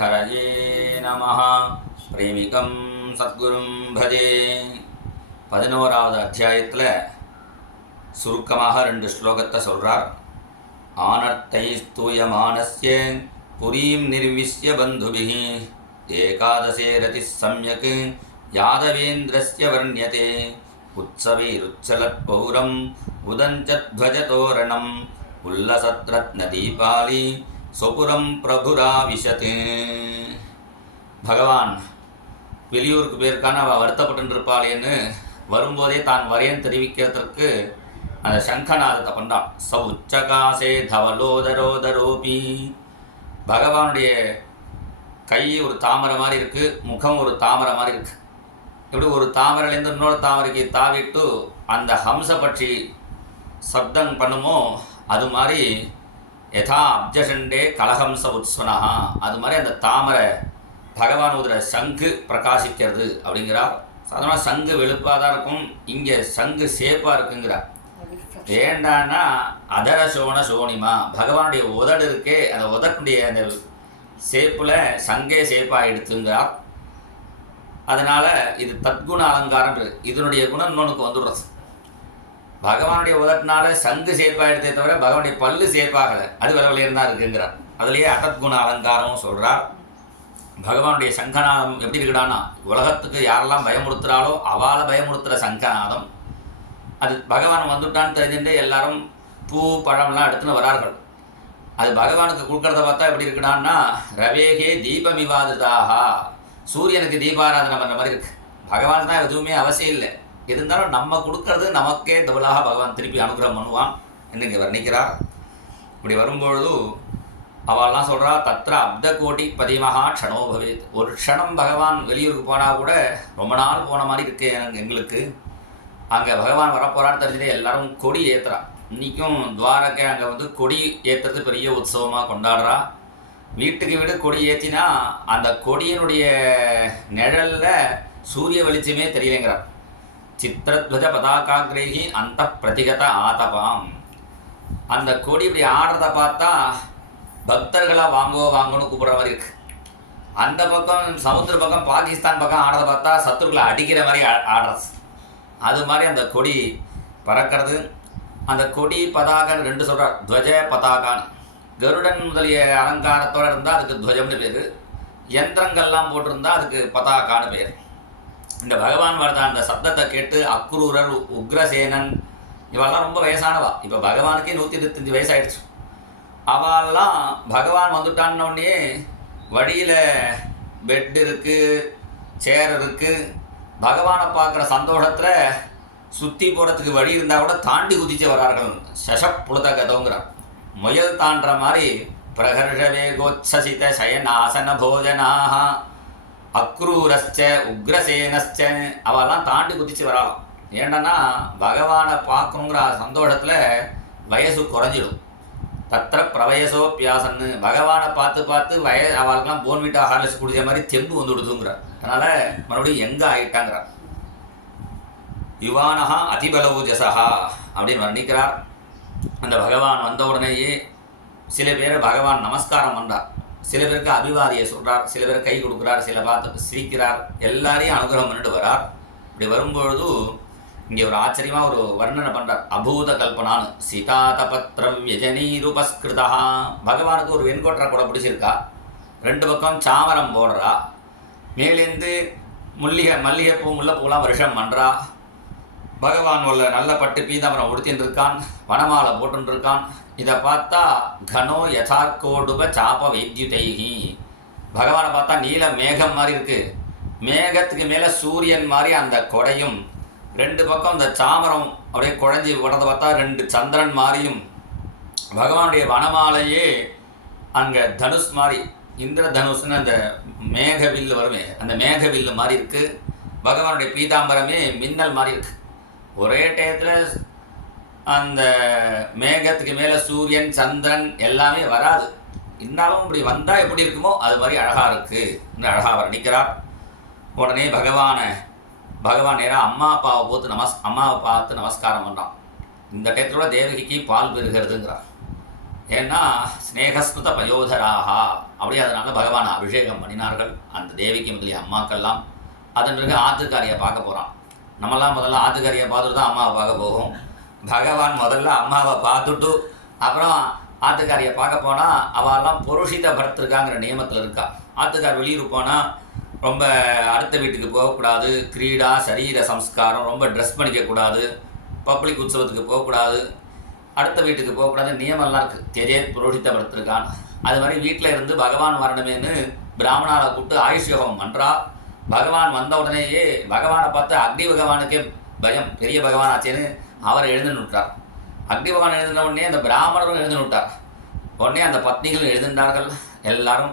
ஹரயே நமஹ. பிரேமிகம் சத்குரும் பஜே. 11வது அத்தியாயத்தில் சுருக்கமாக 2 ஸ்லோகத்தை சொல்கிறார். ஆனர்த்தை ஸ்தூயமானஸ்ய புரீம் நிர்விஷ்ய பந்துபிஹி ஏகாதசே ரதி சம்யக் யாதவேந்திரஸ்ய வர்ணியதே உத்சவைருச்சலத் பௌரம் உதஞ்சத்வஜதோரணம் உல்லசத்ரத்னதீபாலி சொபுரம் பிரபுராவிஷத். பகவான் வெளியூருக்கு போயிருக்கான்னு அவள் வருத்தப்பட்டு இருப்பாளேன்னு வரும்போதே தான் வரையன் தெரிவிக்கிறதுக்கு அந்த சங்கநாதத்தை பண்ணான். சௌச்சகாசே தவலோதரோதரோபி. பகவானுடைய கை ஒரு தாமரை மாதிரி இருக்குது, முகம் ஒரு தாமரை மாதிரி இருக்குது. இப்படி ஒரு தாமரைலேருந்து இன்னொரு தாமரைக்கு தாவிட்டு அந்த ஹம்ச பட்சி சப்தம் பண்ணுமோ அது மாதிரி யதா அப்ஜஷண்டே கலஹம்ச உத்ஸ்வனா, அது மாதிரி அந்த தாமரை பகவான் உதிர சங்கு பிரகாசிக்கிறது அப்படிங்கிறார். சாதாரண சங்கு வெளுப்பாக தான் இருக்கும், இங்கே சங்கு சேப்பாக இருக்குங்கிறார். ஏண்டான்னா அதர சோன சோனிமா, பகவானுடைய உதடு இருக்கே அந்த உதட்டுடைய அந்த சேப்பில் சங்கே சேப்பாக எடுத்துங்கிறார். அதனால் இது தத்குண அலங்காரம். இதனுடைய குணம் இன்னொன்றுக்கு வந்துடுறது. பகவானுடைய உதட்டினால சங்கு சேப்பாக எடுத்தே தவிர பகவானுடைய பல்லு சேப்பாகலை, அது விலவிலையும் தான் இருக்குங்கிறார். அதுலேயே அசத்குண அலங்காரமும் சொல்கிறார். பகவானுடைய சங்கநாதம் எப்படி இருக்குடான்னா, உலகத்துக்கு யாரெல்லாம் பயமுறுத்துகிறாளோ அவளை பயமுறுத்துகிற சங்கநாதம். அது பகவான் வந்துட்டான்னு தெரிஞ்சுட்டு எல்லாரும் பூ பழம்லாம் எடுத்துன்னு வரார்கள். அது பகவானுக்கு கொடுக்கறத பார்த்தா எப்படி இருக்குடான்னா, ரவேகே தீபமிவாதுதாக, சூரியனுக்கு தீபாராதனை பண்ணுற மாதிரி இருக்குது. பகவான் தான் எதுவுமே அவசியம் இல்லை, இருந்தாலும் நம்ம கொடுக்கறது நமக்கே டபுளாக பகவான் திருப்பி அனுகிரகம் பண்ணுவான் என்று இங்கே வர்ணிக்கிறார். இப்படி வரும்பொழுது அவெல்லாம் சொல்கிறா, தத்ர அப்த கோட்டி பதிமகா க்ஷணோ பவேத். ஒரு க்ஷணம் பகவான் வெளியூருக்கு போனால் கூட ரொம்ப நாள் போன மாதிரி இருக்கு எங்களுக்கு. அங்கே பகவான் வரப்போறான்னு தெரிஞ்சுட்டு எல்லாரும் கொடி ஏற்றுறா. இன்றைக்கும் துவாரகை அங்கே வந்து கொடி ஏற்றுறது பெரிய உற்சவமாக கொண்டாடுறா. வீட்டுக்கு வீடு கொடி ஏற்றினா அந்த கொடியினுடைய நிழலில் சூரிய வெளிச்சமே தெரியலைங்கிறார். சித்திரத்வஜ பதாகாகிரேகி அந்த பிரதிகத ஆதபாம். அந்த கொடி இப்படி ஆடுறத பார்த்தா பக்தர்களாக வாங்கணும்னு கூப்பிட்ற மாதிரி இருக்கு. அந்த பக்கம் சமுத்திர பக்கம் பாகிஸ்தான் பக்கம் ஆடுறத பார்த்தா சத்துருக்களை அடிக்கிற மாதிரி ஆடுறது. அது மாதிரி அந்த கொடி பறக்கிறது. அந்த கொடி பதாகன்னு 2 சொல்கிறார். துவஜ பதாகான்னு கருடன் முதலிய அலங்காரத்தோடு இருந்தால் அதுக்கு துவஜம்னு பேர், யந்திரங்கள்லாம் போட்டிருந்தால் அதுக்கு பதாகான்னு பேர். இந்த பகவான் வரத அந்த சப்தத்தை கேட்டு அக்ரூரர், உக்ரசேனன் இவெல்லாம் ரொம்ப வயசானவா. இப்போ பகவானுக்கே 125 வயசாகிடுச்சு. அவெல்லாம் பகவான் வந்துட்டான்னொடனே வழியில் பெட் இருக்குது, சேர் இருக்குது. பகவானை பார்க்குற சந்தோஷத்தில் சுற்றி போகிறதுக்கு வழி இருந்தால் கூட தாண்டி குதித்து வரார்கள். சஷப்புழுத கதோங்கிறார். முயல் தாண்டுற மாதிரி பிரகர்ஷவேகோத்சித சயனாசன போஜனாக அக்ரூரஸ்ச உக்ரசேனஸ்ச அவெல்லாம் தாண்டி குதித்து வராலாம். ஏன்னா பகவானை பார்க்கணுங்கிற சந்தோஷத்தில் வயசு குறைஞ்சிடும். தத்திர பிரவயசோப்பியாசன்னு பகவானை பார்த்து பார்த்து அவளுக்கெல்லாம் போன்விட்டா ஹார்லிக்ஸ் குடிச்ச மாதிரி தெம்பு வந்து விடுதுங்கிறார். அதனால் மறுபடியும் எங்கே ஆகிட்டாங்கிறார். யுவானஹா அதிபலவுஜசா அப்படின்னு வர்ணிக்கிறார். அந்த பகவான் வந்த உடனேயே சில பேர் பகவான் நமஸ்காரம் பண்ணுறார், சில பேருக்கு அபிவாதியை சொல்கிறார், சில பேர் கை கொடுக்குறார், சில பார்த்து சிரிக்கிறார், எல்லாரையும் அனுகிரகம் பண்ணிட்டு வரார். இப்படி வரும்பொழுது இங்கே ஒரு ஆச்சரியமாக ஒரு வர்ணனை பண்ணுறார். அபூத கல்பனான்னு சீதாதபத்ரம் யஜனீருபஸ்கிருதா. பகவானுக்கு ஒரு வெண்கொற்றை கூட பிடிச்சிருக்கா, 2 பக்கம் சாமரம் போடுறா, மேலேருந்து மல்லிகைப்பூ முல்லைப்பூலாம் வருஷம் பண்ணுறா. பகவான் உள்ள நல்ல பட்டு பீதாமரம் உடுத்தின்னு இருக்கான், வனமாலை போட்டுன்னு இருக்கான். இதை பார்த்தா கனோ யதார்கோடுப சாப வைத்யுதைகி. பகவானை பார்த்தா நீல மேகம் மாதிரி இருக்குது, மேகத்துக்கு மேலே சூரியன் மாதிரி அந்த கொடையும், 2 பக்கம் இந்த சாமரம் அப்படியே குழஞ்சி விடுறத பார்த்தா 2 சந்திரன் மாதிரியும், பகவானுடைய வனமாலையே அங்கே தனுஷ் மாதிரி இந்திர தனுஷ்னு அந்த மேகவில்லு வருமே அந்த மேகவில்லு மாதிரி இருக்குது. பகவானுடைய பீதாம்பரமே மின்னல் மாதிரி இருக்குது. ஒரே டயத்தில் அந்த மேகத்துக்கு மேலே சூரியன் சந்திரன் எல்லாமே வராது, இருந்தாலும் இப்படி வந்தால் எப்படி இருக்குமோ அது மாதிரி அழகாக இருக்குது அழகாக வர்ணிக்கிறார். உடனே பகவான் நேராக அம்மாவை பார்த்து நமஸ்காரம் பண்ணுறான். இந்த டயத்தோட தேவகிக்கு பால் பெறுகிறதுங்கிறார். ஏன்னா ஸ்னேகஸ்மிருத பயோதராக அப்படி அதனால பகவான் அபிஷேகம் பண்ணினார்கள் அந்த தேவிக்கு முதலிய அம்மாக்கள்லாம். அதன் பிறகு ஆத்துக்காரியை பார்க்க போகிறான். நம்மலாம் முதல்ல ஆத்துக்காரியை பார்த்துட்டு தான் அம்மாவை பார்க்க போகும். பகவான் முதல்ல அம்மாவை பார்த்துட்டு அப்புறம் ஆத்துக்காரியை பார்க்க போனால் அவெல்லாம் புருஷித பரத்திருக்காங்கிற நியமத்தில் இருக்கா. ஆத்துக்கார் வெளியூர் போனால் ரொம்ப அடுத்த வீட்டுக்கு போகக்கூடாது, கிரீடா சரீர சம்ஸ்காரம், ரொம்ப ட்ரெஸ் பண்ணிக்கக்கூடாது, பப்ளிக் உற்சவத்துக்கு போகக்கூடாது, அடுத்த வீட்டுக்கு போகக்கூடாது, நியமெல்லாம் இருக்குது. தெஜேத் புரோஹித பரத்திருக்கான். அது மாதிரி வீட்டில் இருந்து பகவான் வரணுமேனு பிராமணாவை கூப்பிட்டு ஆயுஷ் யோகம் பண்ணுறா. பகவான் வந்த உடனேயே பகவானை பார்த்து அக்னி பகவானுக்கே பயம், பெரிய பகவான் ஆச்சேன்னு அவர் எழுந்து விட்டார். அக்னி பகவான் எழுதின உடனே அந்த பிராமணரும் எழுந்து விட்டார். உடனே அந்த பத்னிகள் எழுதினார்கள். எல்லாரும்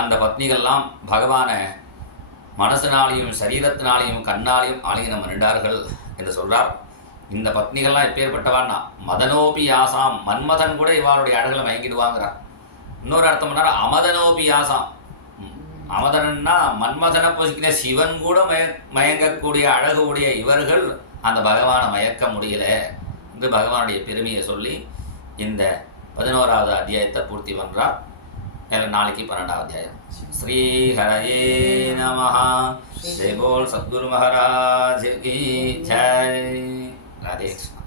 அந்த பத்னிகள்லாம் பகவானை மனசினாலையும் சரீரத்தினாலையும் கண்ணாலையும் ஆலிங்கனம் பண்ணிட்டார்கள் என்று சொல்கிறார். இந்த பத்னிகள்லாம் எப்பேற்பட்டவான்னா மதனோபி யாசாம், மன்மதன் கூட இவாளுடைய அழகில் மயங்கிடுவாங்கிறார். இன்னொரு அர்த்தம் பண்ணார் அமதனோபி யாசாம். அமதனா மன்மதனை பொசிக்கிற சிவன் கூட மயங்கக்கூடிய அழகு உடைய இவர்கள் அந்த பகவானை மயக்க முடியல என்று பகவானுடைய பெருமையை சொல்லி இந்த 11வது அத்தியாயத்தை பூர்த்தி பண்ணுறார். நாளைக்கு 12வது அத்தியாயம். ஸ்ரீ ஹரயே நமஹ. ஜெய் போல் சத்குரு மகாராஜ் கி ஜெய். ராதே கிருஷ்ணா.